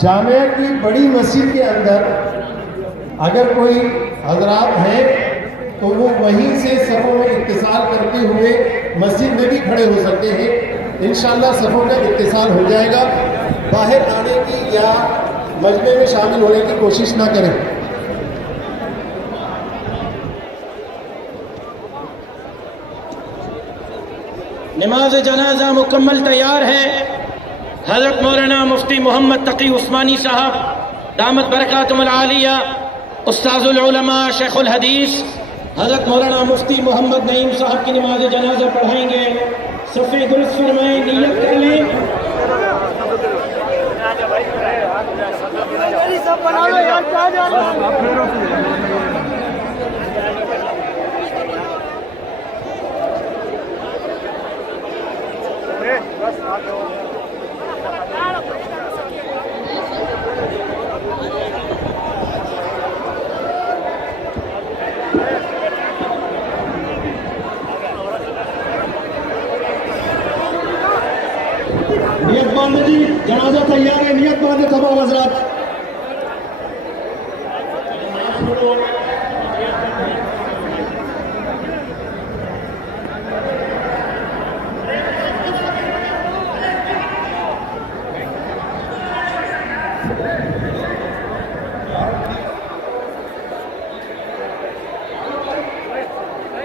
जामिया की बड़ी मस्जिद के अंदर अगर कोई हजरात हैं तो वो वहीं से सफ़ों में इत्तिसाल करते हुए मस्जिद में भी खड़े हो सकते हैं। इंशाअल्लाह सफ़ों का इत्तिसाल हो जाएगा। बाहर आने की या मजमे में शामिल होने की कोशिश ना करें। नमाज जनाजा मुकम्मल तैयार है। हज़रत मौलाना मुफ्ती मोहम्मद तकी उस्मानी साहब दामत बरकातुहुल आलिया, उस्ताजुल उलमा शेखुल हदीस हज़रत मौलाना मुफ्ती मोहम्मद नईम साहब की नमाज जनाजा पढ़ाएंगे। सफ़े दुरुस्त फरमाएं, नियत कर लें। नियत बांधे जी, जनाजा तैयार है। नियत बांधे तमाम हजरात।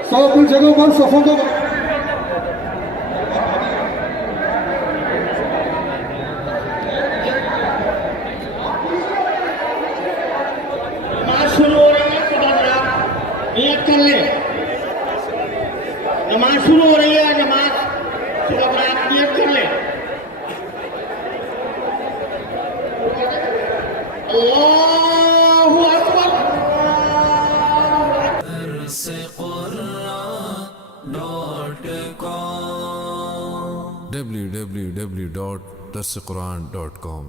सब कुछ जगहों पर सफों को शुरू हो रही है। नियत कर ले। नमाज शुरू हो रही है। नमाज शुरू हो रही है। नियत कर ले। अल्लाहु अकबर। www.darsequran.com